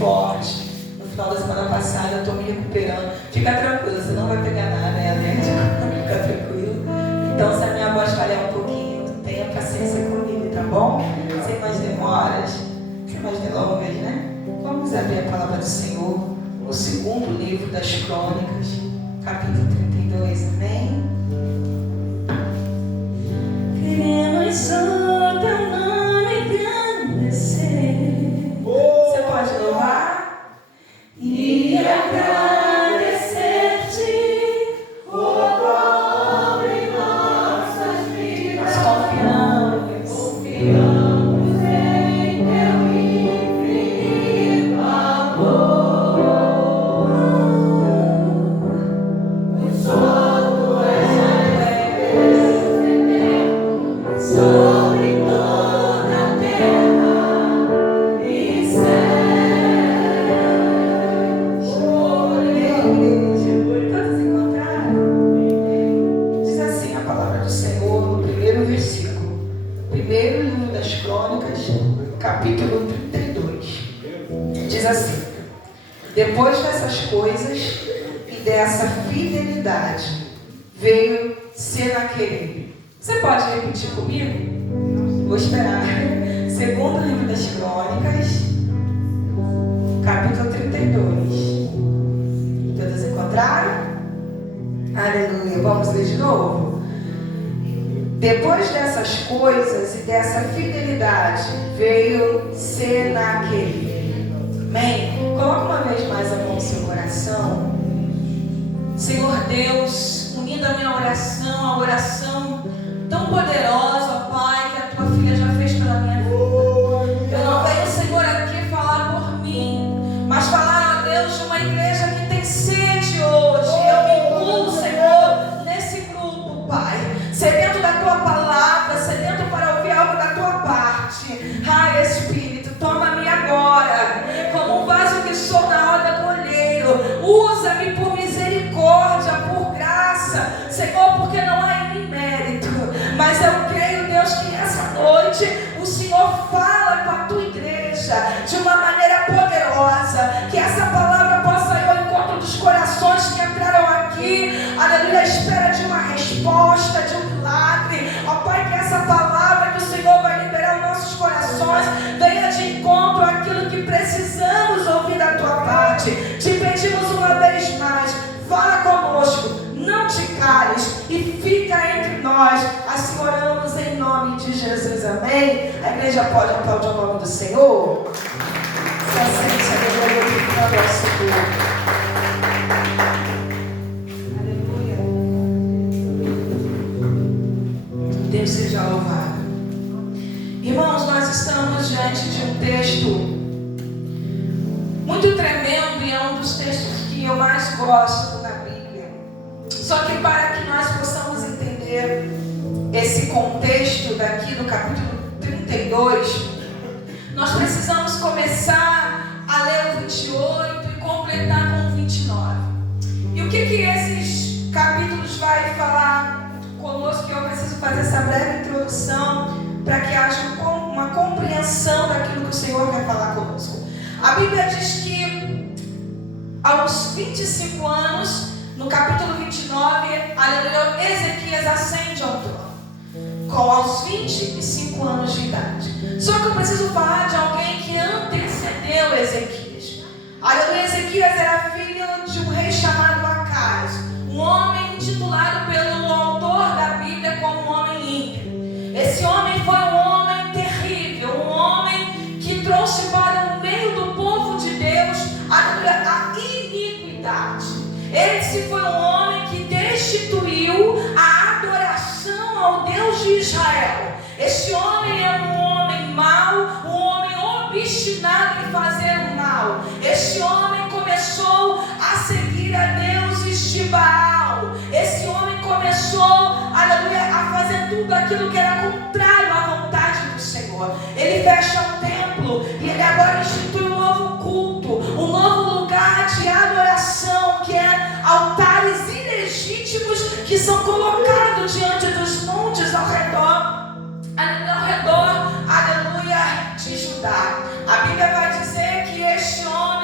forte. No final da semana passada eu estou me recuperando. Fica tranquila, você não vai pegar nada, é alérgico. Fica tranquilo. Então, se a minha voz falhar um pouquinho, tenha paciência comigo, tá bom? Sem mais demoras, sem mais delongas, né? Vamos abrir a palavra do Senhor no segundo livro das Crônicas, capítulo 32, amém? Queremos só teu nome engrandecer. Você pode louvar e agradecer-te, oh, em nossas vidas. Confiamos em teu infinito amor. Só tu és sobre toda a terra e céus. Igreja, todos encontraram? Diz assim a palavra do Senhor no primeiro versículo, primeiro livro das Crônicas, capítulo 32. Diz assim: depois dessas coisas e dessa fidelidade veio Senaqueribe. Você pode repetir comigo? Vou esperar. Segundo livro das Crônicas, capítulo 32. Todos encontraram? Aleluia. Vamos ler de novo. Depois dessas coisas e dessa fidelidade veio Senaqueribe. Amém? Coloca uma vez mais a mão no seu coração. Senhor Deus, unindo a minha oração, a oração tão poderosa, Pai, que a tua filha já fez pela minha vida. Eu não venho, Senhor, aqui falar por mim, mas falar, ó Deus, de uma igreja que tem sede hoje. Eu me incluo, Senhor, nesse grupo, Pai, sedento da tua palavra, sedento para ouvir algo da tua parte. Ai, Espírito, toma-me agora, como um vaso que sou na roda do olheiro. Usa-me por misericórdia, por graça, Senhor, porque não há em mim mérito. Mas eu creio, Deus, que essa noite o Senhor fala com a tua igreja de uma maneira poderosa. Que essa palavra possa ir ao encontro dos corações que entraram aqui, aleluia, à espera de uma resposta, de um milagre. Ó Pai, que essa palavra que o Senhor vai liberar aos nossos corações venha de encontro àquilo que precisamos ouvir da tua parte. Te pedimos uma vez mais, fala conosco, não te cales e fica entre nós. Assim oramos em nome de Jesus, amém? A igreja pode aplaudir o nome do Senhor? Se assente, aleluia, ao nosso Senhor. Aleluia. Deus seja louvado. Irmãos, nós estamos diante de um texto muito tremendo e é um dos textos que eu mais gosto na Bíblia. Só que para que nós possamos entender esse contexto daqui do capítulo 32, nós precisamos começar a ler o 28 e completar com o 29. E o que esses capítulos vai falar conosco, que eu preciso fazer essa breve introdução para que haja uma compreensão daquilo que o Senhor quer falar conosco. A Bíblia diz que aos 25 anos, no capítulo 29, aleluia, Ezequias ascende ao trono, com aos 25 anos de idade. Só que eu preciso falar de alguém que antecedeu Ezequias. Aleluia, Ezequias era filho de um rei chamado Acais, um homem intitulado pelo autor da Bíblia como um homem ímpio. Esse homem foi um homem terrível, um homem que trouxe para o meio do povo de Deus, aleluia, a iniquidade. Esse foi um homem que destituiu a adoração ao Deus de Israel. Este homem é um homem mau, um homem obstinado em fazer o mal. Este homem começou a seguir a deuses de Baal. Esse homem começou, aleluia, a fazer tudo aquilo que era contrário à vontade do Senhor. Ele fecha o templo e ele agora institui um novo culto, um novo lugar de adoração, que é altares ilegítimos que são colocados diante dos montes ao redor, aleluia, de Judá. A Bíblia vai dizer que este homem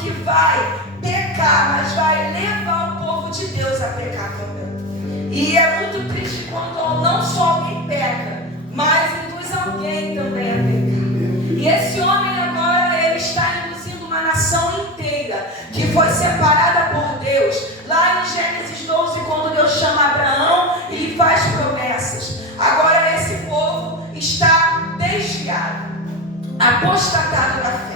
que vai pecar, mas vai levar o povo de Deus a pecar também. E é muito triste quando não só alguém peca, mas induz alguém também a pecar. E esse homem agora, ele está induzindo uma nação inteira, que foi separada por Deus. Lá em Gênesis 12, quando Deus chama Abraão e lhe faz promessas. Agora esse povo está desviado, apostatado na fé.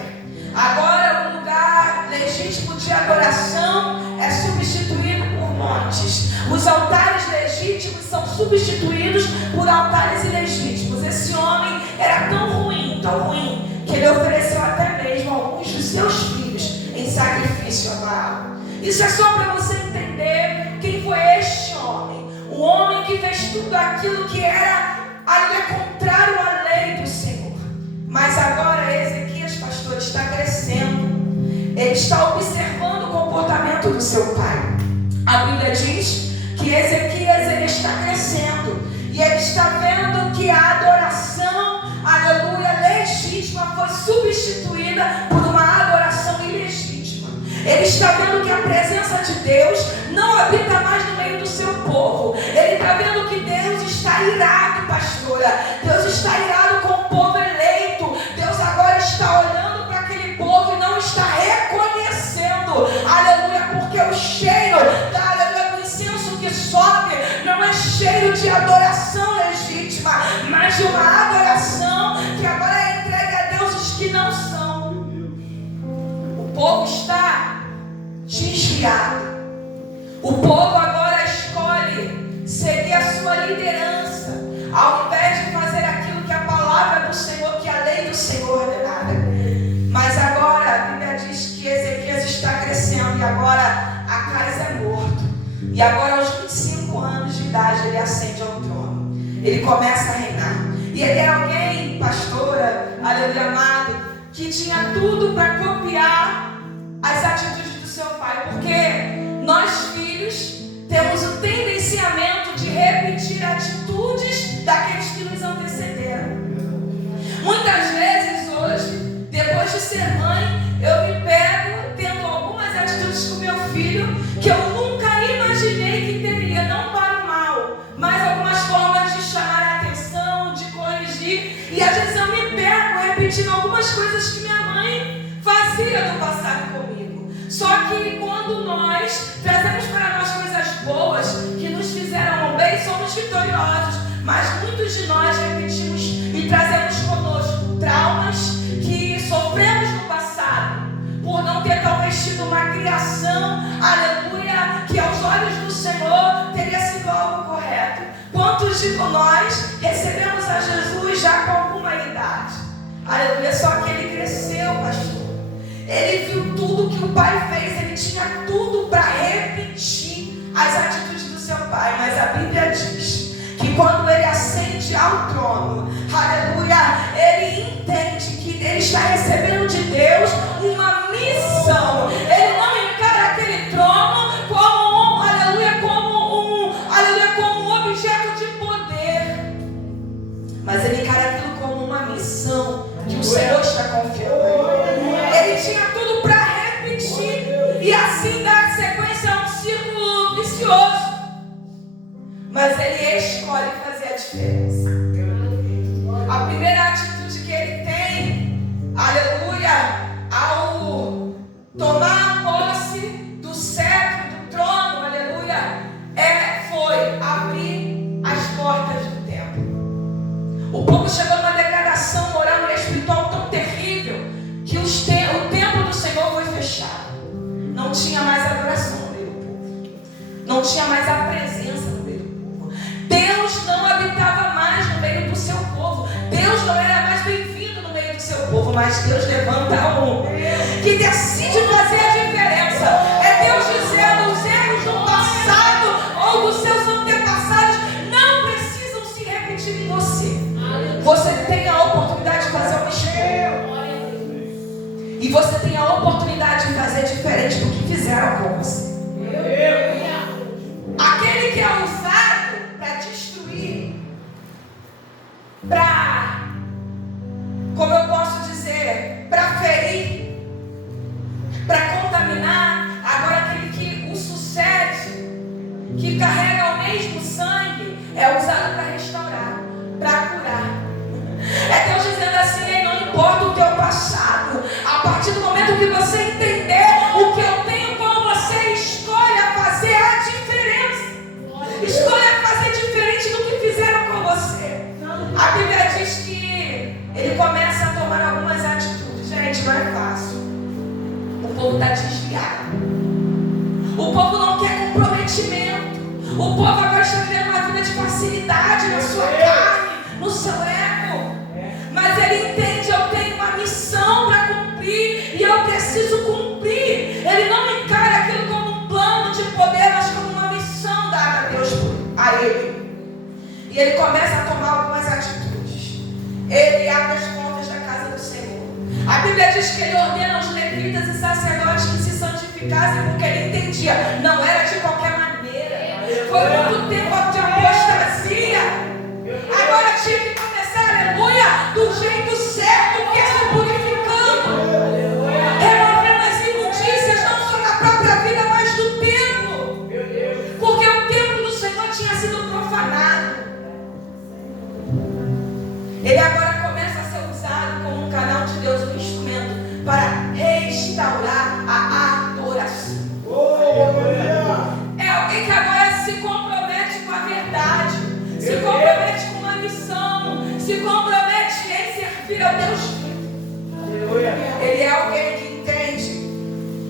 Agora o lugar legítimo de adoração é substituído por montes. Os altares legítimos são substituídos por altares ilegítimos. Esse homem era tão ruim, que ele ofereceu até mesmo alguns dos seus filhos em sacrifício a Baal. Isso é só para você entender quem foi este homem. O homem que fez tudo aquilo que era contrário à lei do Senhor. Mas agora Ezequias, pastor, está crescendo. Ele está observando o comportamento do seu pai. A Bíblia diz que Ezequias, ele está crescendo. E ele está vendo que a adoração, aleluia, legítima foi substituída por uma adoração ilegítima. Ele está vendo que a presença de Deus não habita mais no meio do seu povo. Ele está vendo que Deus está irado, pastora. Deus está irado com o povo eleito. Deus agora está olhando para aquele povo e não está reconhecendo, aleluia, porque o cheiro do incenso que sobe não é cheiro de adoração legítima, mas de uma adoração que agora é entregue a deuses que não são. O povo está desviado. O povo agora escolhe seguir a sua liderança, ao invés de fazer aquilo que a palavra do Senhor, que a lei do Senhor ordenada. Mas agora a Bíblia diz que Ezequias está crescendo e agora Acais é morto. E agora aos 25 anos de idade ele ascende ao trono. Ele começa a reinar. E ele é alguém, pastora, aleluia, amado, que tinha tudo para copiar as atitudes do seu pai. Porque nós, filhos, temos o tendenciamento de repetir atitudes daqueles que nos antecederam. Muitas vezes hoje, depois de ser mãe, eu me pego tendo algumas atitudes com meu filho que eu nunca imaginei que teria, não para o mal, mas algumas formas de chamar a atenção, de corrigir. E às vezes eu me pego repetindo algumas coisas que minha mãe fazia no passado comigo. Só que quando nós trazemos para nós coisas boas que nos fizeram bem, somos vitoriosos. Mas muitos de nós repetimos e trazemos conosco traumas que sofremos no passado, por não ter talvez tido uma criação, aleluia, que aos olhos do Senhor teria sido algo correto. Quantos de nós recebemos a Jesus já com alguma idade? Aleluia, só que ele cresceu, pastor. Ele viu tudo que o pai fez, ele tinha tudo para repetir as atitudes do seu pai. Mas a Bíblia diz que quando ele ascende ao trono, aleluia, ele entende que ele está recebendo de Deus uma missão. Ele não encara aquele trono como, aleluia, como um objeto de poder, mas ele encara aquilo como uma missão que o Senhor está confiando. Ele tinha tudo para repetir e assim dar sequência a um círculo vicioso, mas ele escolhe fazer a diferença. A primeira atitude que ele tem, aleluia, ao tomar posse do cetro, do trono, aleluia, foi abrir as portas do templo. O povo chegou numa degradação moral e espiritual tão terrível que o templo do Senhor foi fechado. Não tinha mais adoração no meio do povo, não tinha mais a presença no meio do povo. Deus não habitava mais no meio do seu povo. Deus não era mais bem-vindo no meio do seu povo. Mas Deus levanta um que decide fazer a diferença. É Deus dizendo: os erros do passado ou dos seus antepassados não precisam se repetir em você. Você tem a oportunidade de fazer uma escolha, e você tem a oportunidade de fazer diferente do que fizeram com você. Aquele que é usado para destruir, para, como eu posso dizer, para ferir, para povo está desviado. O povo não quer comprometimento. O povo agora está vivendo uma vida de facilidade na sua carne, no seu ego. Mas ele entende, eu tenho uma missão para cumprir e eu preciso cumprir. Ele não encara aquilo como um plano de poder, mas como uma missão dada a Deus a ele. E ele começa a tomar algumas atitudes. Ele abre as portas da casa do Senhor. A Bíblia diz que ele ordena aos levitas e sacerdotes que se santificassem, porque ele entendia, não era de qualquer maneira. Foi muito tempo de apostasia. Agora tinha que começar, aleluia, do jeito certo, que é se purificando, removendo as imundícias, não só na própria vida, mas do templo. Porque o templo do Senhor tinha sido profanado. Ele agora começa a ser usado como um canal de Deus, um instrumento para restaurar a adoração. É alguém que agora se compromete com a verdade, se compromete com uma missão, se compromete em servir ao Deus vivo. Ele é alguém que entende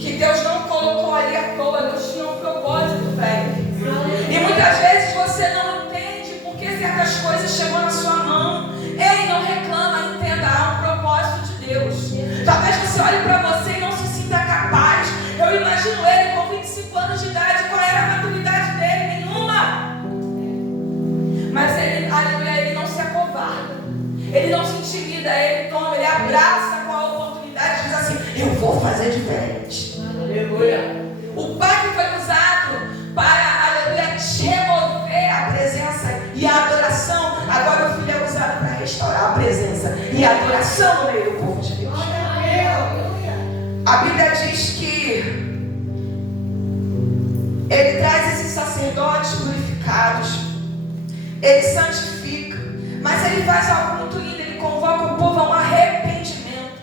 que Deus não colocou ali à toa, Deus tinha um propósito para ele. E muitas vezes você não entende porque certas coisas chegam na sua mão. Ei, não reclama, entenda, há um propósito de Deus. Talvez você olhe para você e não se sinta capaz. Eu imagino ele com 25 anos de idade, qual era a maturidade dele? Nenhuma. Mas ele, aleluia, ele não se acovarda. Ele não se intimida, ele toma, ele abraça com a oportunidade e diz assim, eu vou fazer diferente. Aleluia. O pai que foi usado para, aleluia, remover a presença e a adoração, agora o filho é usado para restaurar a presença e a adoração no meio do povo de Deus. A Bíblia diz que ele traz esses sacerdotes purificados, ele santifica, mas ele faz algo muito lindo, ele convoca o povo a um arrependimento.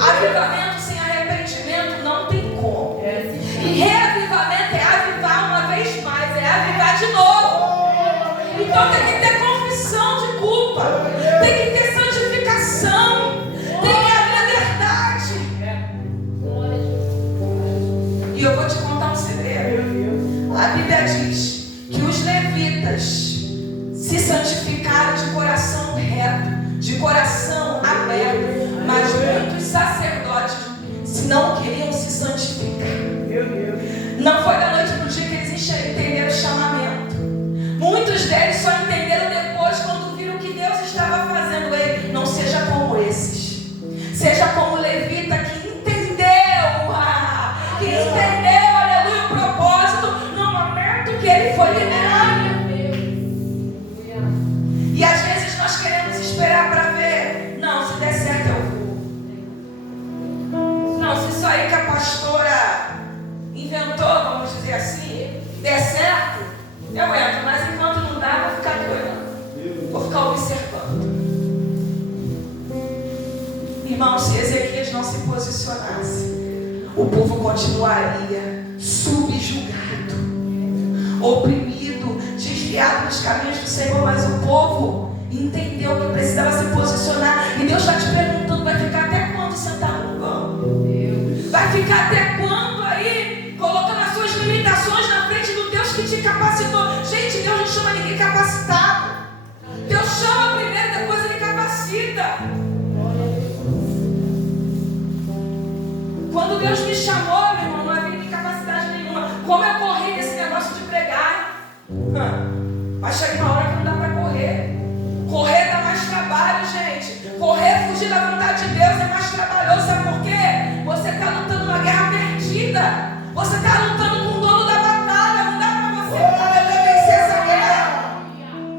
Avivamento sem arrependimento não tem como. E reavivamento é avivar uma vez mais, é avivar de novo. Então tem que ter confissão de culpa, tem que ter santificação, tem que haver verdade. E eu vou te contar um segredo. A Bíblia diz que os levitas se santificaram de coração reto, de coração aberto, mas muitos sacerdotes não queriam se santificar. Não foi da noite para o dia que eles entenderam o chamamento. Muitos deles só entenderam depois quando viram o que Deus estava fazendo. Ele, não seja como esses, seja como o levita que entendeu, aleluia, o propósito no momento que ele foi liberado. E às vezes nós queremos esperar para ver, não, se der certo eu vou. Não, se isso aí que a pastora inventou, vamos dizer assim, der certo, eu entro, mas enquanto não dá, vou ficar doida, vou ficar observando. Irmão, se Ezequias não se posicionasse, o povo continuaria subjugado, oprimido, desviado dos caminhos do Senhor, mas o povo entendeu que precisava se posicionar. E Deus está te perguntando, vai ficar até quando sentado no banco? Vai ficar até quando aí, colocando as suas limitações na frente do Deus que te capacitou? Gente, Deus não chama ninguém capacitado. Deus chama primeiro, depois Ele capacita. Quando Deus me chamou, meu irmão, não havia nem capacidade nenhuma. Como eu corri nesse negócio de pregar? Mas chega uma hora que não dá para correr. Correr dá mais trabalho, gente. Correr, fugir da vontade de Deus é mais trabalhoso. Sabe por quê? Você está lutando uma guerra perdida. Você está lutando com o dono da batalha. Não dá para você vencer essa guerra.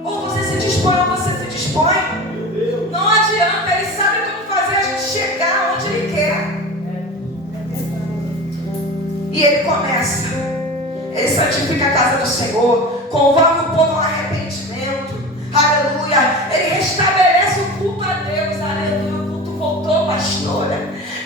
Ou você se dispõe ou você se dispõe. Não adianta, Ele sabe como fazer a gente chegar onde Ele quer. E Ele começa. Ele santifica a casa do Senhor, convoca o povo ao arrependimento, aleluia. Ele restabelece o culto a Deus, aleluia. O culto voltou, pastora.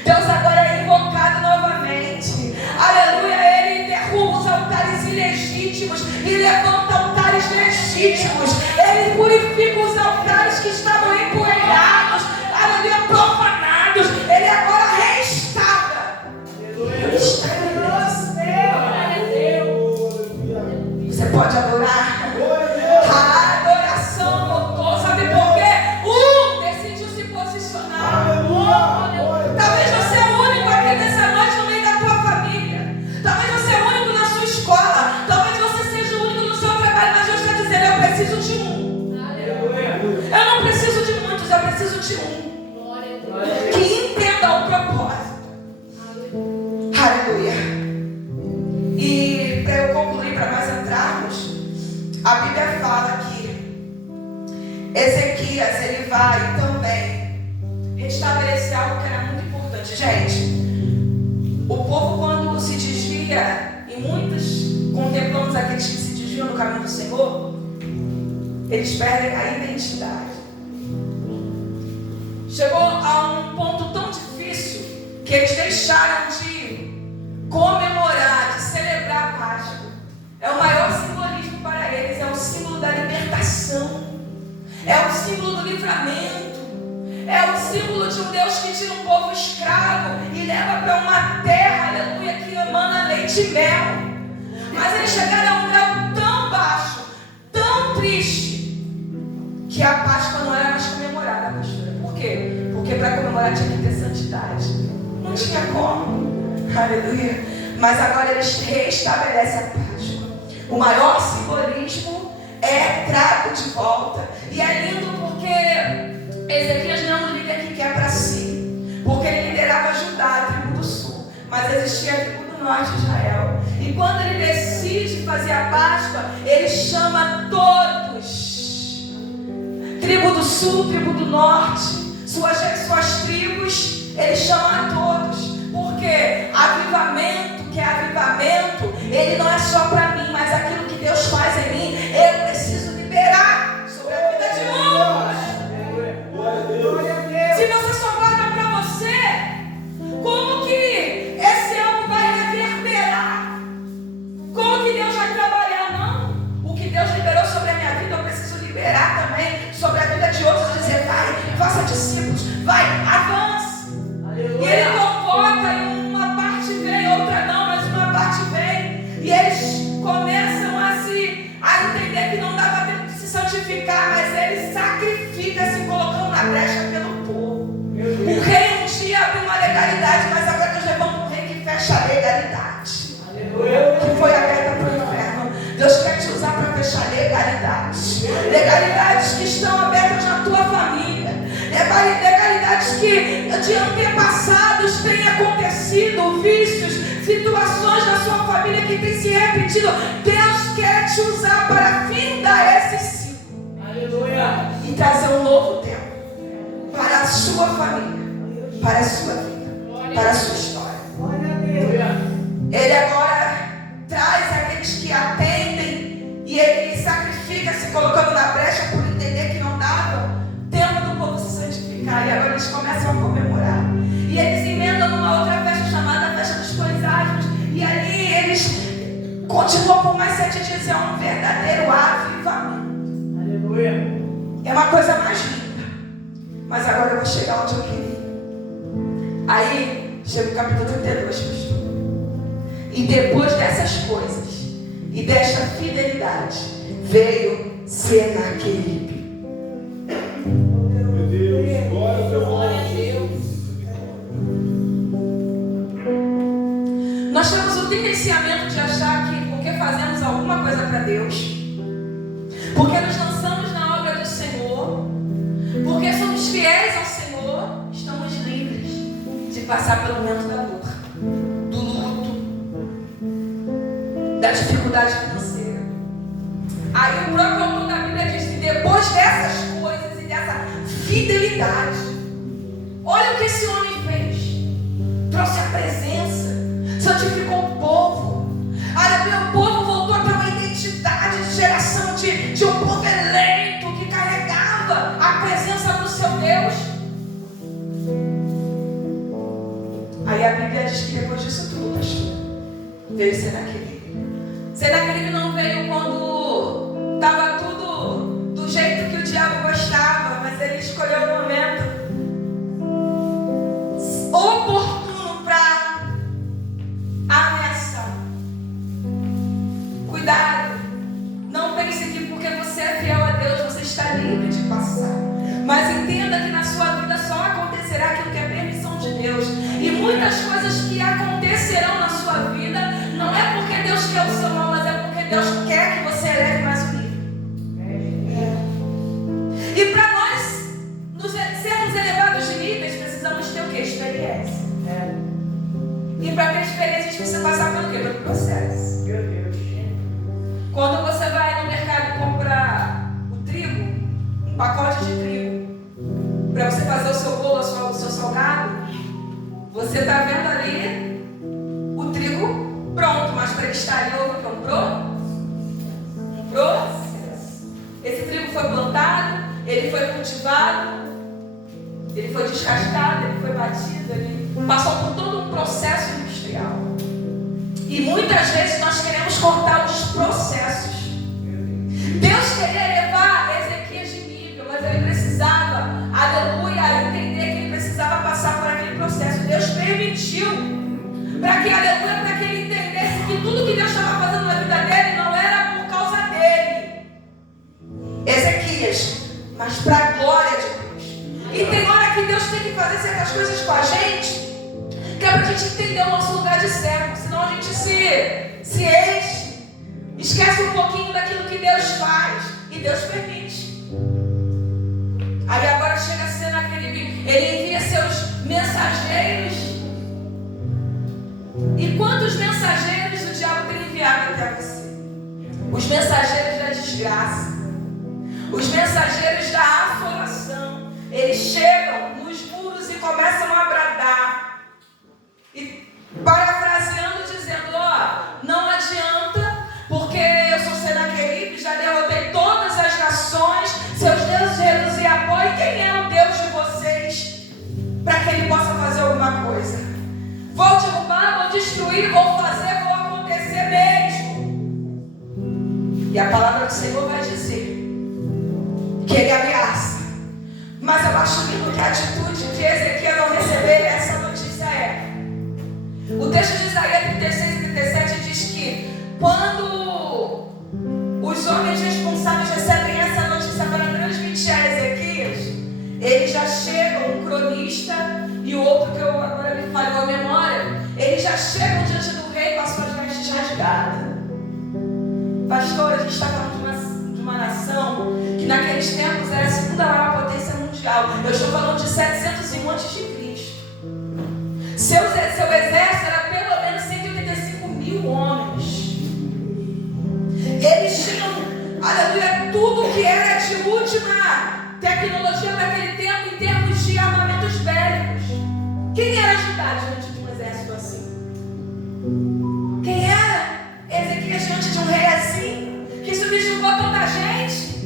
Deus agora é invocado novamente, aleluia. Ele derruba os altares ilegítimos e levanta altares legítimos. Ele purifica os altares que estavam empoeirados, aleluia, profanados. Ele agora restaura. vai também restabelecer algo que era muito importante. Gente, o povo quando se desvia, e muitos contemplamos aqueles que se desviam no caminho do Senhor, eles perdem a identidade. Chegou a um ponto tão difícil que eles deixaram de comemorar, de celebrar a Páscoa. É o maior simbolismo para eles, é o símbolo da libertação, é o símbolo do livramento, é o símbolo de um Deus que tira um povo escravo e leva para uma terra, aleluia, que emana leite e mel. Mas eles chegaram a um grau tão baixo, tão triste, que a Páscoa não era mais comemorada, pastora. Por quê? Porque para comemorar tinha que ter santidade. Não tinha como. Aleluia. Mas agora eles restabelecem a Páscoa. O maior simbolismo é trago de volta. E é lindo porque Ezequias não liga que quer para si. Porque ele liderava Judá, a tribo do sul. Mas existia a tribo do norte de Israel. E quando ele decide fazer a Páscoa, ele chama todos. Tribo do sul, tribo do norte, suas tribos, ele chama a todos. Porque avivamento, que é avivamento, ele não é só para mim, mas aquilo que Deus faz em mim, eu preciso liberar sobre a vida de outros. Se você só guarda para você, como que esse algo vai reverberar? Como que Deus vai trabalhar? Não. O que Deus liberou sobre a minha vida, eu preciso liberar também sobre a vida de outros. Dizer, vai, faça discípulos, vai, avance. E ele convoca e uma parte vem, outra não, mas uma parte vem. E eles começam a entender que não dava tempo de se santificar, mas ele sacrifica se colocando na brecha pelo povo. O rei um dia abriu uma legalidade, mas agora nós levamos um rei que fecha a legalidade. Que foi aberta para o inferno. Deus quer te usar para fechar legalidades. Legalidades que estão abertas na tua família. Legalidades que de antepassados têm acontecido, vícios, situações na sua família que têm se repetido. Deus quer te usar para findar esse ciclo. Aleluia. E trazer um novo tempo para a sua família, para a sua vida, para a sua história. Ele agora traz aqueles que atendem e ele sacrifica se colocando na brecha por entender que não dava tempo do povo se santificar. E agora eles começam a comemorar. E eles emendam numa outra festa chamada Festa dos Pães Asmos. E ali eles continuam por mais 7 dias. É um verdadeiro avivamento. Aleluia. É uma coisa mais linda. Mas agora eu vou chegar onde eu queria. Aí chega o capítulo 32, pastor. E depois dessas coisas e desta fidelidade veio Senaqueribe. Meu Deus, glória a Deus. Nós temos o tendenciamento de achar que porque fazemos alguma coisa para Deus, porque nos lançamos na obra do Senhor, porque somos fiéis ao Senhor, estamos livres de passar pelo momento da dor, do luto, da dificuldade financeira. Aí o próprio autor da Bíblia diz que depois dessas coisas e dessa fidelidade, olha o que esse homem fez. Trouxe a presença, santificou o povo. O povo voltou a ter uma identidade de geração de um povo eleito que carregava a presença do seu Deus. Aí a Bíblia diz que depois disso tudo, pastor, veio Senaqueribe. Senaqueribe não veio quando estava tudo do jeito que o diabo gostava, mas ele escolheu um momento oportuno para ameaçar. Cuidado, não pense que porque você é fiel a Deus você está livre de passar, mas entenda que na sua vida só acontecerá aquilo que é permissão de Deus. E muitas coisas que acontecerão na sua vida não é porque Deus quer o seu mal, mas é porque Deus quer que você eleve mais o nível. E para nós sermos elevados de níveis, precisamos ter o que? Experiência. E para ter experiência, a gente precisa passar pelo quê? Pelo processo. Meu Deus. Quando você vai no mercado comprar o trigo, um pacote de trigo, o seu salgado, você está vendo ali o trigo pronto, mas para ele estar ali houve um processo. Esse trigo foi plantado, ele foi cultivado, ele foi descascado, ele foi batido, ele passou por todo um processo industrial. E muitas vezes nós queremos cortar os processos. Deus queria levar Ezequias de nível, mas ele precisava, aleluia, entender que ele precisava passar por aquele processo. Deus permitiu para que, aleluia, para que ele entendesse que tudo que Deus estava fazendo na vida dele não era por causa dele, Ezequias, mas para a glória de Deus. E tem hora que Deus tem que fazer certas coisas com a gente, que é para a gente entender o nosso lugar de servo, senão a gente se enche, esquece um pouquinho daquilo que Deus faz, e Deus permite. Aí agora chega a ser naquele, ele envia seus mensageiros. E quantos mensageiros o diabo tem enviado até você? Os mensageiros da desgraça, os mensageiros da afolação. Eles chegam nos muros e começam a bradar, e parafraseando, dizendo: não adianta, porque eu sou Senaqueribe, já derrotei todas as nações, seus deuses reduzir a pó, e quem é o Deus de vocês para que ele possa fazer alguma coisa? Vou derrubar, vou destruir, vou fazer, vou acontecer mesmo. E a palavra do Senhor vai dizer que ele ameaça. Mas eu acho lindo que a atitude de Ezequias ao receber essa notícia é: o texto de Isaías 36 e 37 diz que quando os homens responsáveis recebem essa notícia para transmitir a Ezequias, eles já chegam, um cronista e o outro que eu agora me falhou a memória, eles já chegam diante do rei com as suas vestes rasgadas. Pastor, a gente está falando de uma nação que naqueles tempos era a segunda maior potência mundial. Eu estou falando de 701 a.C. Seu exército era pelo menos 185 mil homens. Eles tinham, aleluia, tudo que era de última tecnologia para aquele tempo em termos de armamentos bélicos. Quem era Judá diante de um exército assim? Quem era Ezequias diante de um rei assim, que subjugou tanta gente?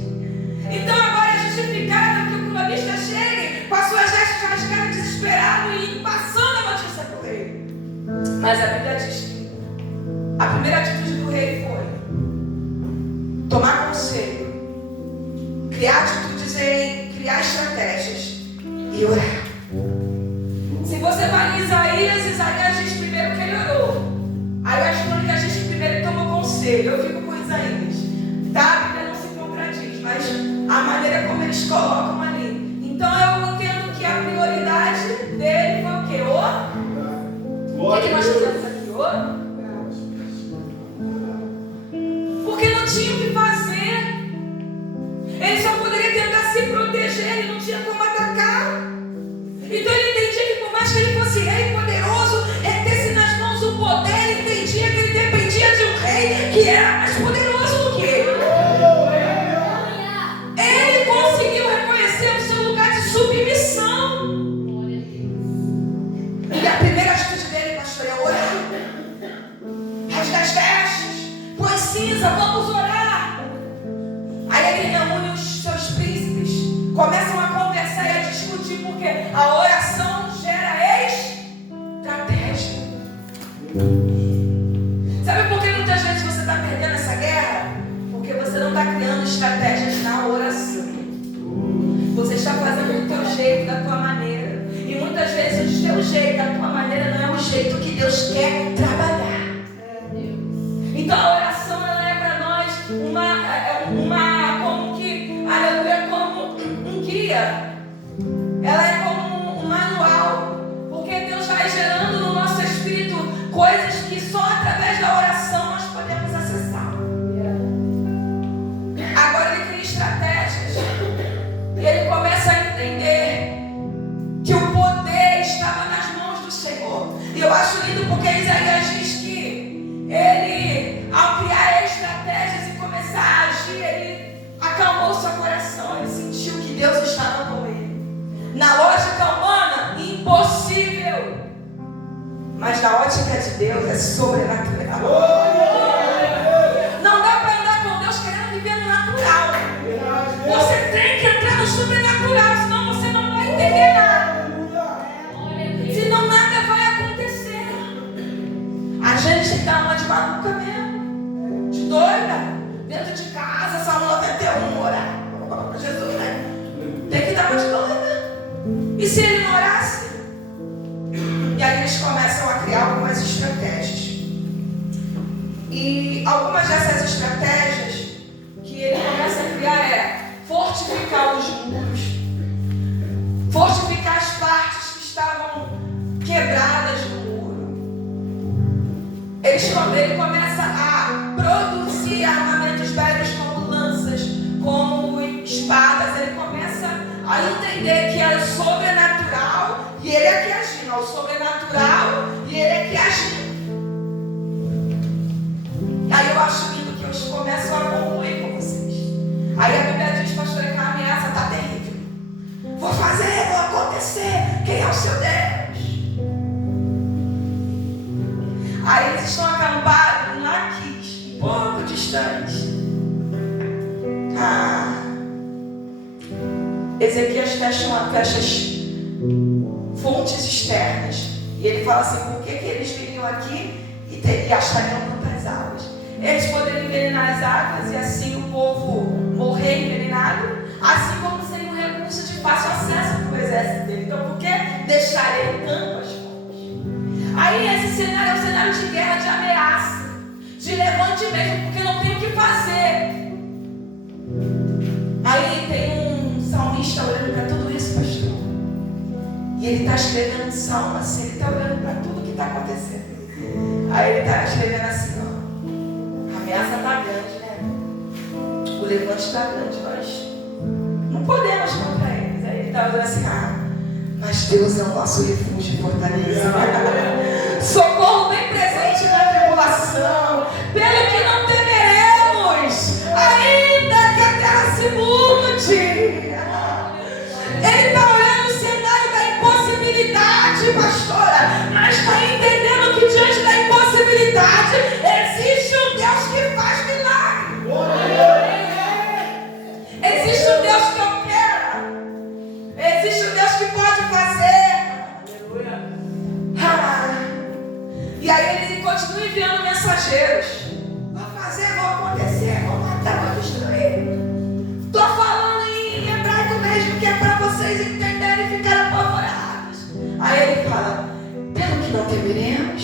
Então agora é justificado que o cronista chegue com as suas vestes rasgadas, desesperado e passando a notícia para o rei. Mas a Bíblia diz que a primeira atitude do rei foi tomar conselho, criar atitudes em criar estratégias e orar. Se você vai em Isaías diz primeiro que ele orou. Aí as crônicas diz que primeiro ele tomou conselho. Eu fico com Isaías, tá? A Bíblia não se contradiz, mas a maneira como eles colocam ali. Então eu entendo que a prioridade dele foi o quê? O que nós fizemos aqui? Porque não tinha o que fazer. Ele só poderia tentar se proteger, ele não tinha como atacar. Então ele entendia que por mais que ele fosse rei poderoso, retesse nas mãos o poder, ele entendia que ele dependia de um rei que era mais poderoso do que ele. Ele conseguiu reconhecer o seu lugar de submissão. E a primeira atitude dele, pastor, é orar. Rasga as vestes, põe cinza, vamos orar. Aí ele reúne os seus príncipes, começam a conversar e a discutir, porque a oração gera estratégia. Sabe por que muitas vezes você está perdendo essa guerra? Porque você não está criando estratégias na oração. Você está fazendo do teu jeito, da tua maneira. E muitas vezes o teu jeito, a tua maneira não é o jeito que Deus quer trabalhar. Então a oração ela é para nós como que, aleluia, como um guia. Ela é como um manual. Porque Deus vai gerando no nosso espírito coisas que só através da oração nós podemos acessar. Agora ele cria estratégias. E ele começa a entender que o poder estava nas mãos do Senhor. E eu acho lindo porque Isaías diz que ele, ao criar estratégias e começar a agir, ele acalmou seu coração. Ele sentiu que Deus estava com ele. Na lógica humana, possível. Mas na ótica de Deus é sobrenatural. Não dá para andar com Deus querendo viver no natural. Você tem que entrar no sobrenatural, senão você não vai entender nada. Senão nada vai acontecer. A gente está uma de maluca mesmo, de doida, dentro de casa, Salmo 91, orar. Jesus, né? Tem que dar uma de doida. E se ele não orasse? E aí eles começam a criar algumas estratégias. E algumas dessas estratégias que ele começa a criar é fortificar os muros, fortificar as partes que estavam quebradas no muro. Ele começa a produzir armamentos velhos como lanças, como espadas. Ele começa a entender que é o sobrenatural e ele é que agindo, é o sobrenatural e ele é que agindo. Aí eu acho lindo que eu começo a concluir com vocês. Aí a Bíblia diz, pastor, que a ameaça está terrível. Vou fazer, vou acontecer. Quem é o seu Deus? Aí eles estão acampados em Laquis, um pouco distante. Ezequias fecha as fontes externas. E ele fala assim, por que eles viriam aqui e achariam tantas águas? Eles poderiam envenenar as águas e assim o povo morrer envenenado, assim como seria um recurso de fácil acesso para o exército dele. Então por que deixarem tanto as fontes? Aí esse cenário é um cenário de guerra, de ameaça, de levante mesmo, porque não tem o que fazer. Aí tem um salmista olhando para tudo isso, pastor. E ele está escrevendo um salmo assim, ele está olhando para tudo que está acontecendo. Aí ele está escrevendo assim, ó, a ameaça está grande, né? O levante está grande, nós não podemos contra eles. Aí ele está olhando assim, mas Deus é o nosso refúgio e fortaleza. Socorro bem presente na tribulação, pelo que não temeremos, ainda que a terra se mude. Ele está olhando o cenário da impossibilidade, pastora, mas está entendendo que diante da impossibilidade existe um Deus que faz milagre. Existe um Deus que opera. Existe um Deus que pode fazer. E aí ele continua enviando mensageiros. Vou fazer, vou acontecer, vou matar, vou destruir. Estou falando em hebraico mesmo, que é para vocês entenderem e ficarem apavorados. Aí ele fala, pelo que não temeremos,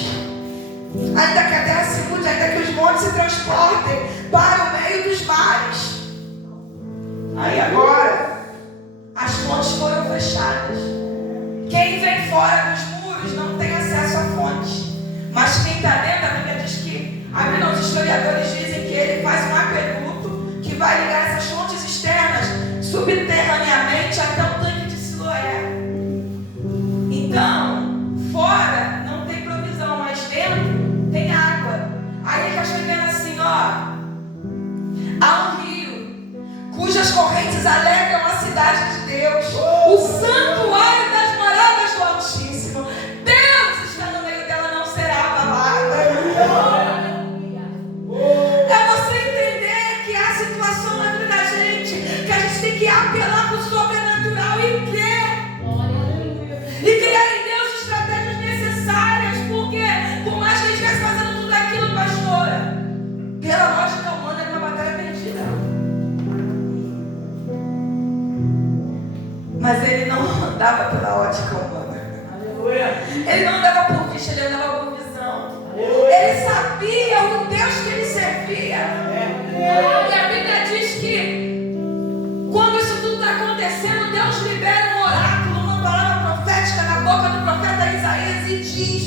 ainda que a terra se mude, ainda que os montes se transportem para o meio dos mares. Aí agora, as fontes foram fechadas. Quem vem fora dos muros não tem acesso à fonte. Mas quem está dentro, a Bíblia diz que, os historiadores dizem que ele faz um aqueduto que vai ligar essas fontes externas subterraneamente até o tanque de Siloé. Então, fora não tem provisão, mas dentro tem água. Aí ele está escrevendo assim, ó, há um rio cujas correntes alegram a cidade de Deus, o santuário das moradas do Altíssimo. Deus está no meio dela, não será abalada. É você entender que há situação na vida da gente que a gente tem que apelar para o sobrenatural e crer. E criar em Deus estratégias necessárias, porque por mais que ele estivesse fazendo tudo aquilo, pastora, pela lógica humana era uma batalha perdida. Mas ele não andava pela ótica humana. Ele não andava por vista, ele andava por visão. Ele sabia o Deus que ele servia. E a Bíblia diz que quando isso tudo está acontecendo, Deus libera um oráculo, uma palavra profética na boca do profeta Isaías e diz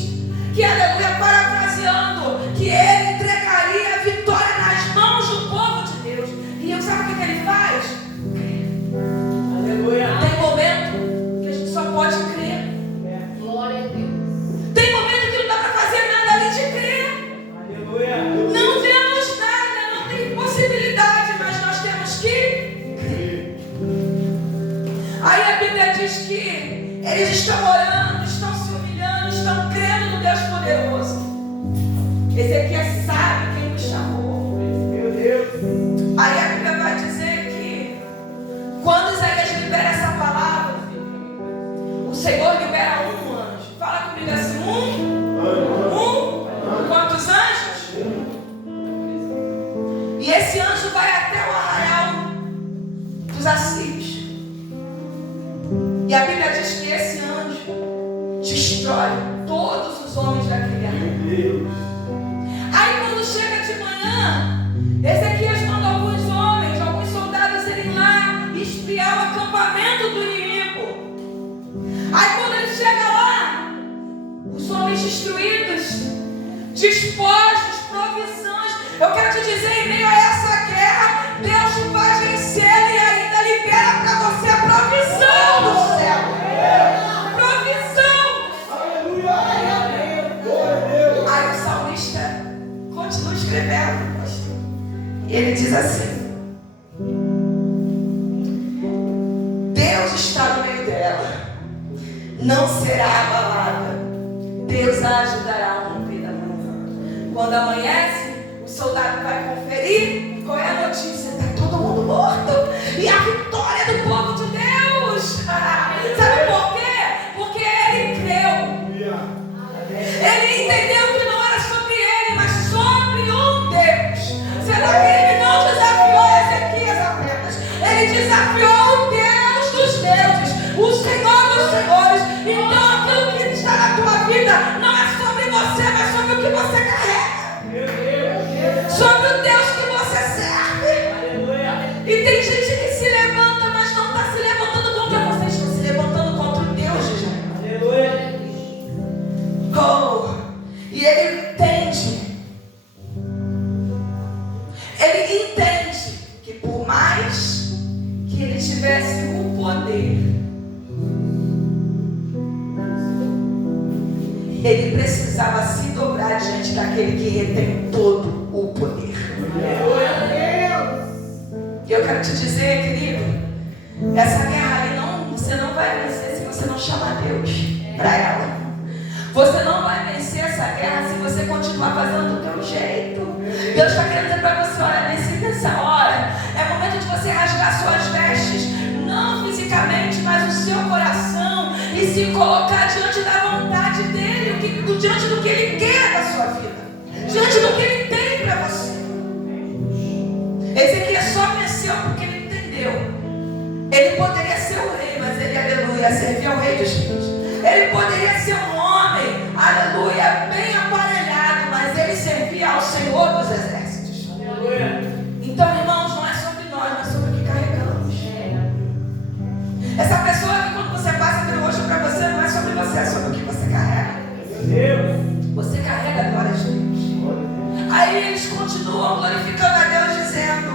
que, aleluia, parafraseando, que ele entregaria a vitória nas mãos do povo de Deus. E sabe o que ele faz? Tem momento que a gente só pode crer. Glória a Deus. Tem momento que não dá para fazer nada além de crer. Não vemos nada, não tem possibilidade, mas nós temos que crer. Aí a Bíblia diz que eles estão orando, estão se humilhando. Esse anjo vai até o arraial dos assírios. E a Bíblia diz que esse anjo destrói todos os homens daquele arraial. Aí quando chega de manhã, Ezequias manda alguns homens, alguns soldados irem lá espiar o acampamento do inimigo. Aí quando ele chega lá, os homens destruídos, despojos, provisões. Eu quero te dizer, em meio a essa guerra, Deus te faz vencer e ainda libera para você a provisão do céu. Provisão. Aí o salmista continua escrevendo, pastor. E ele diz assim: Deus está no meio dela, não será abalada. Deus a ajudará a romper da manhã. Quando amanhece, o soldado vai conferir qual é a notícia. Está todo mundo morto. E a vitória do povo de Deus. Sabe por quê? Porque ele creu. Ele entendeu que não era sobre ele, mas sobre um Deus. Será que ele não desafiou Ezequias apenas? Ele desafiou o Deus dos deuses, o Senhor dos senhores. Então aquilo que está na tua vida não é sobre você, mas sobre o que você carrega. Sobre o Deus que você serve. E tem gente que se levanta, mas não está se levantando contra você, está se levantando contra o Deus de Israel. Oh, e ele entende. Ele entende que por mais que ele tivesse o poder, ele precisava se dobrar diante daquele que retém todo o poder. E eu quero te dizer, querido, essa guerra aí você não vai vencer se você não chamar Deus para ela. Você não vai vencer essa guerra se você continuar fazendo do teu jeito. Deus está querendo dizer para você: olha, nessa hora é momento de você rasgar suas vestes, não fisicamente, mas o seu coração, e se colocar diante da vontade dele, diante do que ele quer da sua vida, diante do que ele tem para você. Ezequias só venceu porque ele entendeu. Ele poderia ser o rei, mas ele, aleluia, servia ao rei dos reis. Ele poderia ser um homem, aleluia, bem aparelhado, mas ele servia ao Senhor dos exércitos. Então, irmãos, não é sobre nós, mas sobre o que carregamos. Essa pessoa que quando você passa pelo rosto para você, não é sobre você, é sobre o que você carrega. Você carrega a glória de Deus. Aí eles continuam glorificando a Deus, dizendo: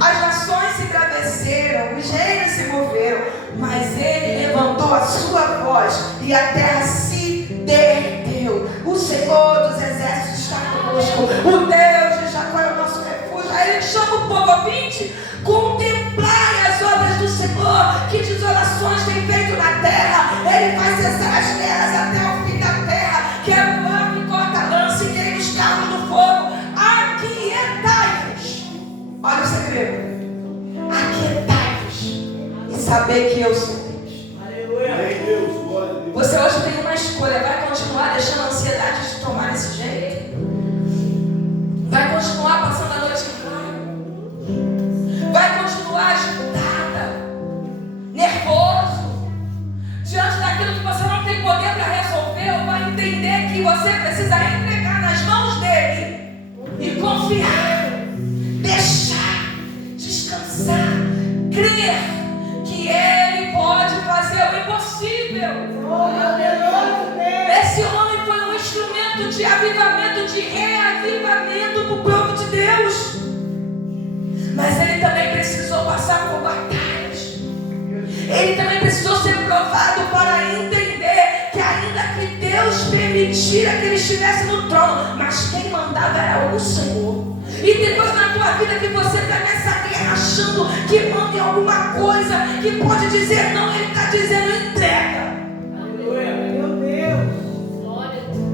as nações se embraveceram, os reinos se moveram, mas ele levantou a sua voz e a terra se derreteu. O Senhor dos exércitos está conosco, o Deus de Jacó é o nosso refúgio. Aí ele chama o povo ouvinte: contemplai as obras do Senhor, que desolações tem feito na terra. Ele faz cessar as guerras até o fim da terra, quebra o arco e corta a lança e queima os carros do fogo. Aquietai-vos. Olha o segredo: aquietai-vos e saber que eu sou Deus. Você hoje tem uma escolha: vai continuar deixando a ansiedade te tomar desse jeito? Vai continuar passando a noite em claro? Vai continuar agitada, nervoso, diante daquilo que você não tem poder para resolver? Ou vai entender que você precisa entregar nas mãos dele e confiar, deixar, descansar, crer que ele pode fazer o impossível? Esse homem foi um instrumento de avivamento, de reavivamento para o povo de Deus. Mas ele também precisou passar por batalhas. Ele também precisou ser provado para entender que ainda que Deus permitira que ele estivesse no trono, mas quem mandava era o Senhor. E depois na tua vida que você está nessa guerra achando que manda em alguma coisa, que pode dizer não, ele está dizendo entrega. Aleluia. Meu Deus. Glória a Deus.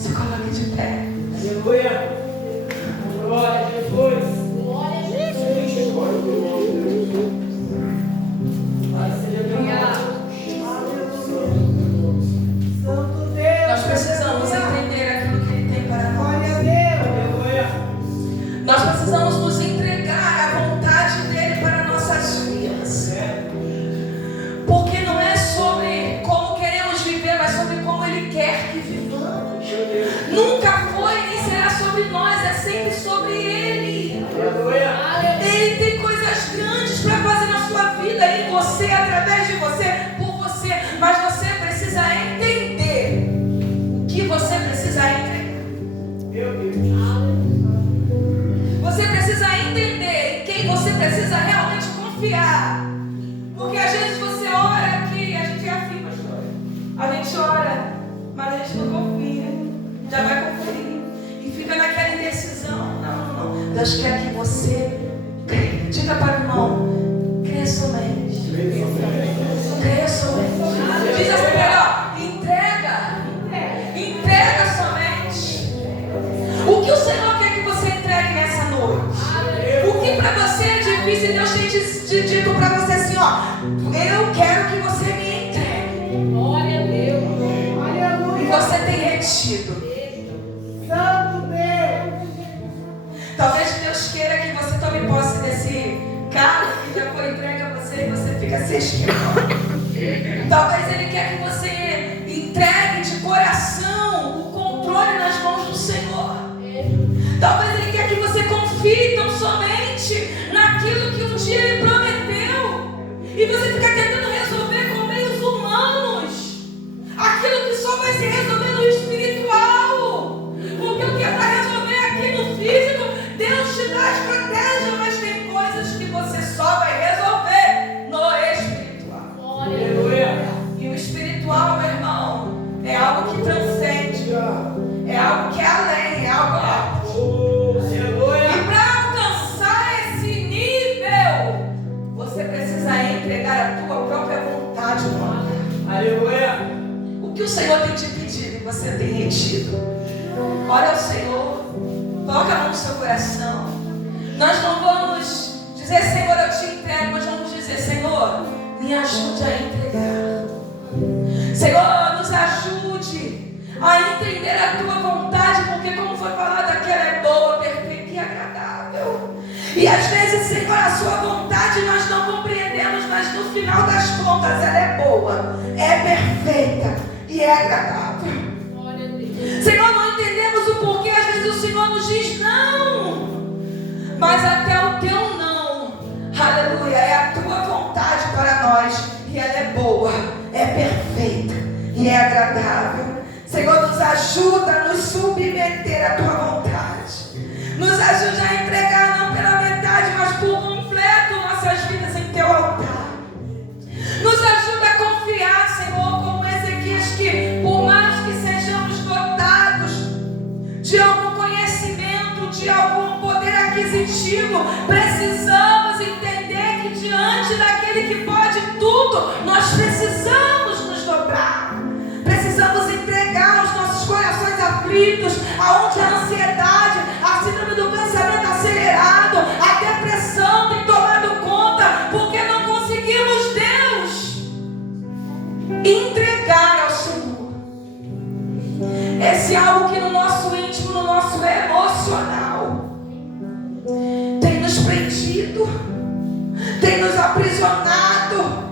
Se coloque de pé. Aleluia. Glória a Jesus. Glória a Jesus. Glória a Deus. Nós precisamos entender através de você, por você, mas você precisa entender o que você precisa entregar. Meu Deus. Você precisa entender em quem você precisa realmente confiar. Porque às vezes você ora aqui, a gente é assim, pastor. A gente ora, mas a gente não confia. Já vai conferir. E fica naquela indecisão. Não. Deus quer que você creia. Diga para o irmão, creia somente. Creia somente. Diz assim para ele, entrega somente. O que o Senhor quer que você entregue nessa noite? O que para você é difícil, Deus tem te dito para você assim, ó, eu quero que você me entregue. Glória a Deus. E você tem retido. Santo Deus. Talvez Deus queira que você tome posse desse carro que já foi entregue a você e você fica se esquivando. Talvez Ele quer que você entregue de coração o controle nas mãos do Senhor. Talvez Ele quer que você confie tão somente naquilo que um dia Ele prometeu. E você fica tentando resolver com meios humanos aquilo que só vai se resolver no espiritual. Porque o que é para resolver aqui no físico, Deus te dá a estratégia, mas tem coisas que você só vai resolver no espiritual. Aleluia. E o espiritual, meu irmão, é algo que transcende, é algo que é além, é algo alto. E para alcançar esse nível, você precisa entregar a tua própria vontade no altar. Aleluia. O que o Senhor tem te pedido e você tem retido? Olha ao Senhor, toca a mão no seu coração. Nós não vamos dizer, Senhor, eu te entrego, mas vamos dizer, Senhor, me ajude a entregar. Senhor, nos ajude a entender a tua vontade, porque como foi falado aqui, ela é boa, perfeita e agradável. E às vezes, Senhor, a sua vontade nós não compreendemos, mas no final das contas ela é boa, é perfeita e é agradável. Senhor, não entendemos o porquê, às vezes o Senhor nos diz não, mas até o teu não, aleluia, é a tua vontade para nós, e ela é boa, é perfeita e é agradável. Senhor, nos ajuda a nos submeter à tua vontade, nos ajude a entregar não pela metade, mas por completo nossas vidas em teu altar. Nos ajuda a confiar, Senhor, como Ezequias, que por mais que sejamos dotados de algum conhecimento, de algum poder aquisitivo, precisamos entender que diante daquele que pode tudo, nós precisamos nos dobrar. Precisamos entregar os nossos corações aflitos, aonde a ansiedade, a síndrome do pensamento acelerado, a depressão tem tomado conta, porque não conseguimos, Deus, entregar ao Senhor. Esse é algo que no nosso íntimo, no nosso emocional, tem nos prendido, tem nos aprisionado,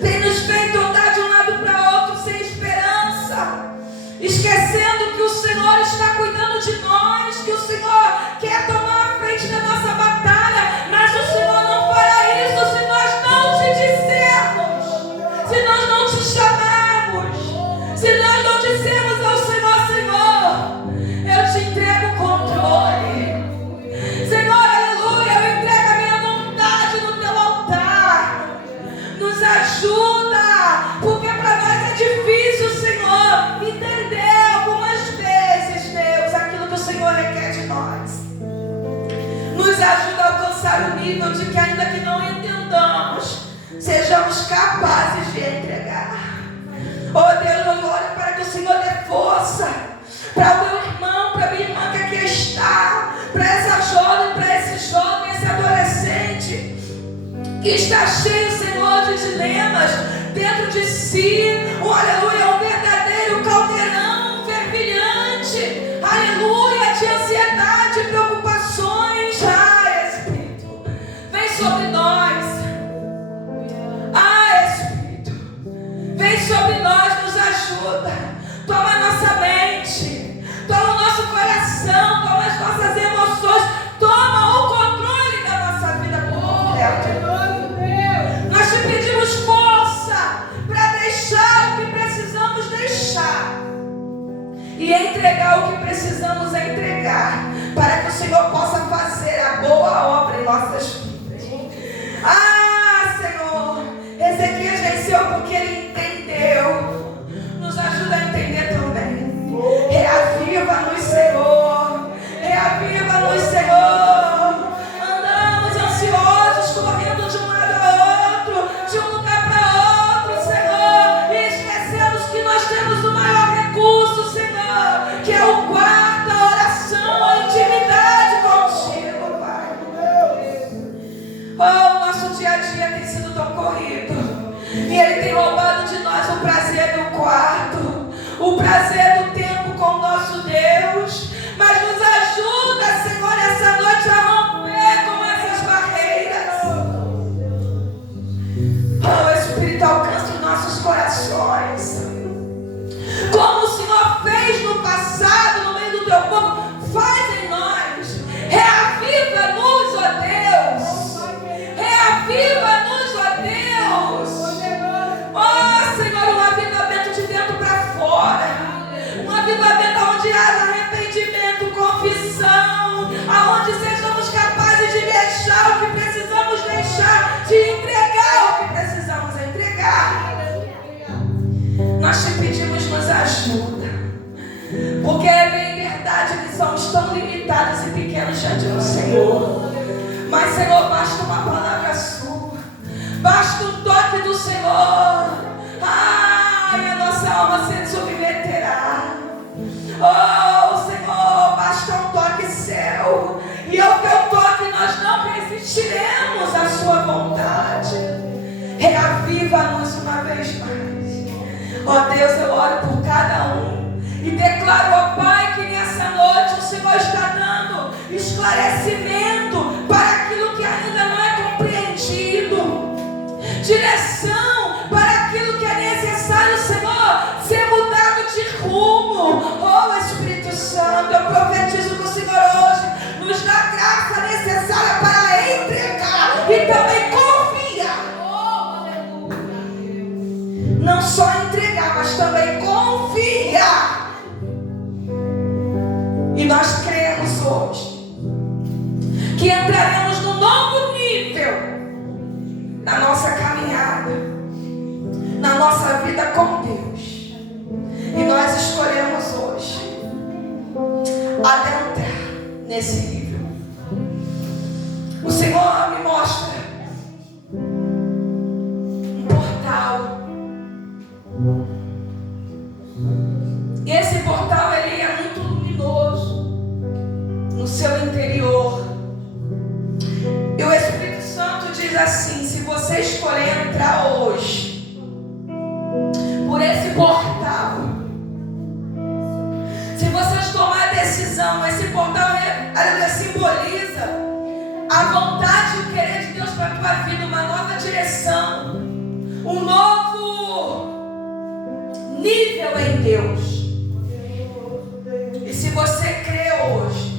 tem nos feito andar de um lado para outro sem esperança, esquecendo que o Senhor está cuidando de nós, que o Senhor quer tomar a frente da nossa batalha, mas o Senhor não fará isso se nós não te dissermos, se nós não te chamarmos, se nós não dissermos ao Senhor, Senhor, eu te entrego o controle. Senhor, aleluia, eu entrego a minha vontade no teu altar. Nos ajuda, porque para nós é difícil, Senhor, entender algumas vezes, Deus, aquilo que o Senhor requer de nós. Nos ajuda a alcançar o nível de que, ainda que não entendamos, sejamos capazes de entregar. Oh Deus, eu oro para que o Senhor dê força para o meu irmão, para a minha irmã que aqui está, para essa jovem, para esse jovem, esse adolescente que está cheio, Senhor, de dilemas dentro de si. Oh, aleluia, um verdadeiro caldeirão fervilhante, aleluia, de ansiedade, preocupações. Ah, Espírito, vem sobre nós. Ah, Espírito, vem sobre nós, nos ajuda. Toma a nossa mente, toma o nosso coração, toma as nossas emoções, toma o controle da nossa vida por completo. Nós te pedimos força. Ezequias venceu porque ele entendeu. Nos ajuda a entender também. Reaviva-nos, Senhor. Reaviva-nos, Senhor. Andamos ansiosos, correndo de um lado a outro, de um lugar para outro, Senhor. E esquecemos que nós temos o maior recurso, Senhor, que é o quarto, a oração, a intimidade contigo, Pai. Oh, o nosso dia a dia tem sido tão corrido. E Ele tem roubado de nós o prazer do quarto, o prazer do tempo com o nosso Deus. Mas nos ajuda, Senhor, essa noite a romper com essas barreiras. Oh, Espírito, alcance os nossos corações. Como o Senhor fez no passado, no meio do teu povo, faz em nós. Reaviva-nos, ó Deus. Reaviva-nos, ó Deus. Oh, Senhor, um avivamento de dentro para fora. Um avivamento onde haja arrependimento, confissão, aonde sejamos capazes de deixar o que precisamos deixar, de entregar o que precisamos entregar. Nós te pedimos, nos ajuda, porque é bem verdade que somos tão limitados e pequenos diante do Senhor. Mas, Senhor, basta uma palavra sua, basta um toque do Senhor. Ai, a nossa alma se submeterá. Oh, Senhor, basta um toque seu, e ao teu toque nós não resistiremos à sua vontade. Reaviva-nos uma vez mais. Ó Deus, eu oro por cada um e declaro, ó Pai, que nessa noite o Senhor está dando esclarecimento para aquilo que ainda não é compreendido, direção para aquilo que é necessário, Senhor, ser mudado de rumo. Oh, Espírito Santo, eu profetizo que o Senhor hoje nos dá a graça necessária para entregar e também confiar. Não só entregar, mas também confiar. E nós cremos hoje que entraremos num novo nível na nossa caminhada, na nossa vida com Deus. E nós escolhemos hoje adentrar nesse nível. O Senhor me mostra um portal. E esse portal, ele é muito luminoso no seu interior. E o Espírito Santo diz assim: se você escolher entrar hoje por esse portal, se vocês tomarem a decisão, esse portal simboliza a vontade e o querer de Deus para a tua vida, uma nova direção, um novo nível em Deus. E se você crê hoje,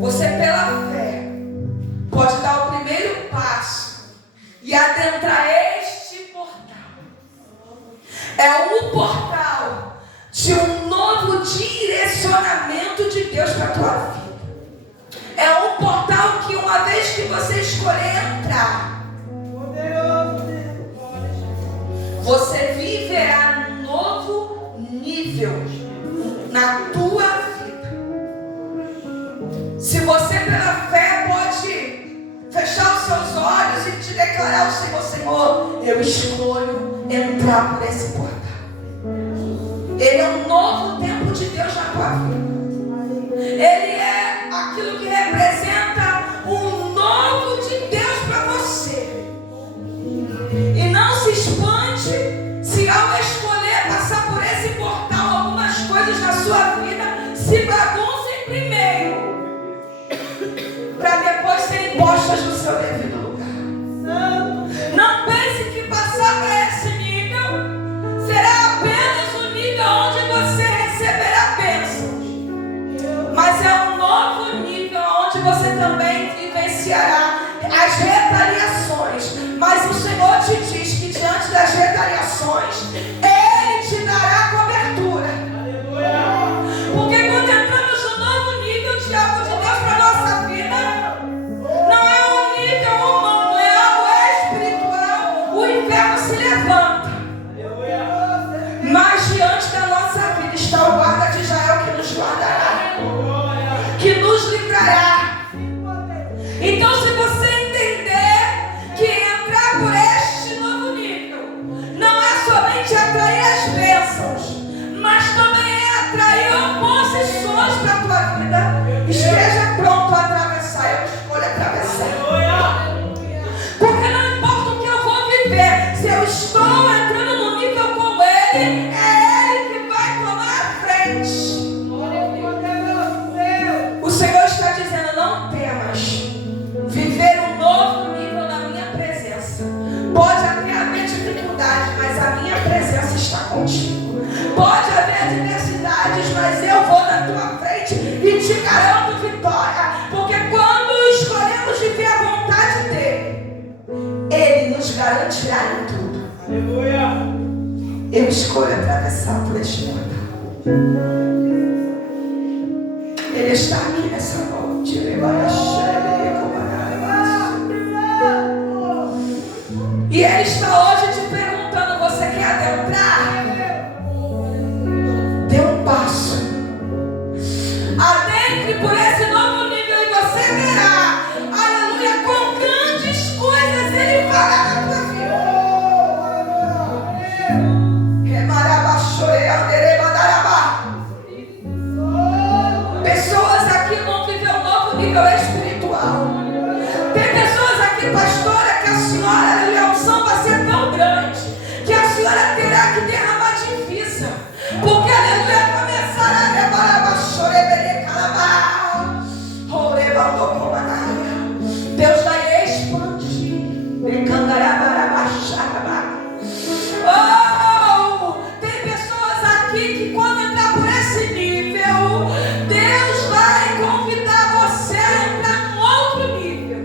você pela fé pode dar o primeiro passo e adentrar este portal. É um portal de um novo direcionamento de Deus para a tua vida. É um portal que, uma vez que você escolher entrar, você viverá num novo nível na tua vida. Se você pela fé pode fechar os seus olhos e te declarar ao Senhor: Senhor, eu escolho entrar por esse portal. Ele é um novo tempo de Deus na tua vida. Ele é aquilo que representa um novo de Deus para você. E não se espante se ao escolher passar por esse portal, algumas coisas na sua vida se baguncem primeiro, para depois serem postas no seu devido lugar. Não pense que passar para esse nível será apenas o nível onde você receberá bênçãos, mas é um novo nível onde você também vivenciará as retaliações. Mas o Senhor te diz que diante das retaliações, Ele te dará cobertura. Porque quando entramos no novo nível de algo de Deus para a nossa vida, não é um nível humano, é algo espiritual. inferno se levanta. Mas diante da nossa vida está o guarda de Israel que nos guardará, que nos livrará. Então, se você entender que entrar por este novo nível não é somente atrair as bênçãos, mas também é atrair oposições para a tua vida, esteja pronto a atravessar. Eu escolho atravessar. Porque não importa o que eu vou viver, se eu estou entrando no nível com Ele, é Ele que vai tomar a frente. O Senhor está dizendo: não temas viver um novo nível na minha presença. Pode até haver dificuldade, mas a minha presença está contigo. Pode haver adversidades, mas eu vou na tua frente e te garanto vitória. Porque quando escolhemos viver a vontade dele, Ele nos garantirá em tudo. Aleluia. Eu escolho atravessar por este portal. Ele está aqui nessa noite. E Ele está hoje te perguntando: você quer adentrar? Dê um passo. Adentre por esse novo nível e você verá, aleluia, com grandes coisas Ele fará na tua vida. Pessoas aqui vão viver um novo nível espiritual. Tem pessoas aqui, pastora, que a senhora, aleluia, a unção vai ser tão grande que a senhora terá que derramar divisa. Porque, aleluia, começará a levar a Deus vai expandir. Oh, tem pessoas aqui que quando entrar por esse nível, Deus vai convidar você a entrar num outro nível.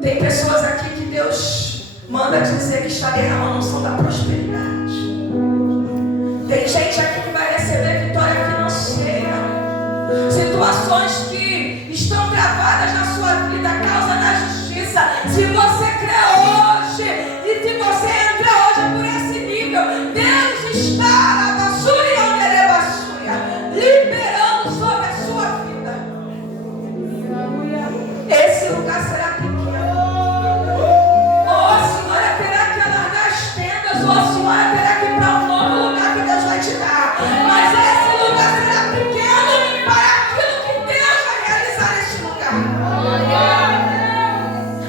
Tem pessoas aqui que Deus manda dizer que está derramando a unção da prosperidade. Tem gente aqui que vai receber vitória financeira. Situações que estão gravadas na sua vida, causa da justiça. Se você crê hoje e se você entra hoje por esse nível, Deus está na basura liberando sobre a sua vida. Esse lugar será pequeno. Ou a senhora terá que alargar as tendas, ou a senhora terá que ir para um novo lugar que Deus vai te dar. Mas esse lugar será pequeno para aquilo que Deus vai realizar neste lugar.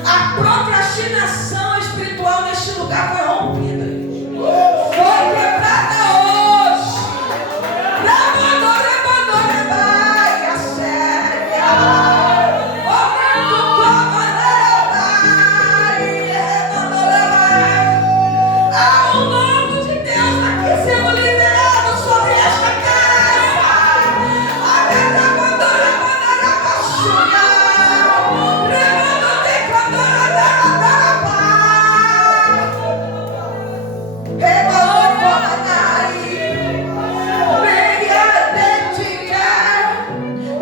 A procrastinação espiritual neste lugar foi rompida. Foi quebrada hoje. Há um novo de Deus aqui sendo liberado sobre esta casa.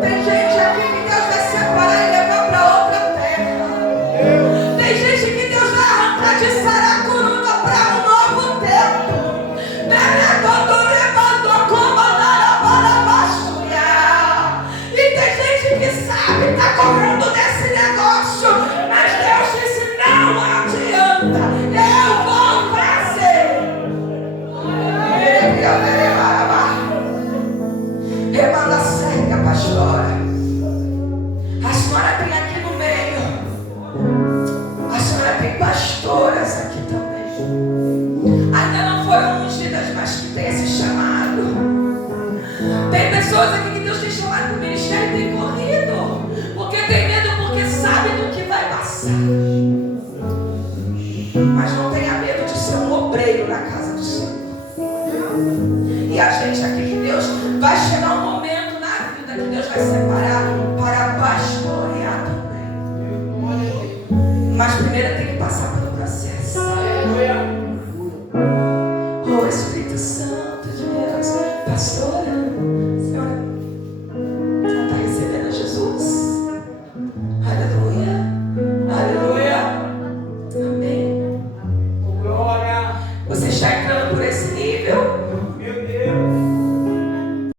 Tem gente aqui que Deus vai separar e levar para outra terra. Tem gente que Deus vai arrancar de Saracuruna para um novo tempo. E tem gente que sabe, está correndo desse negócio, mas Deus disse: não adianta, eu vou fazer. Remanda cerca, pastora. A senhora tem aqui no meio. A senhora tem pastoras aqui também. Ainda não foram ungidas, mas que tem esse chamado. Tem pessoas aqui que Deus tem chamado para o ministério e tem corrido. Porque tem medo, porque sabe do que vai passar. Mas não tenha medo de ser um obreiro na casa do Senhor. E a gente aqui que Deus vai chegar um momento na vida que Deus vai separar para pastorear também. Mas primeiro tem que passar pelo processo. Oh Espírito Santo de Deus, pastor.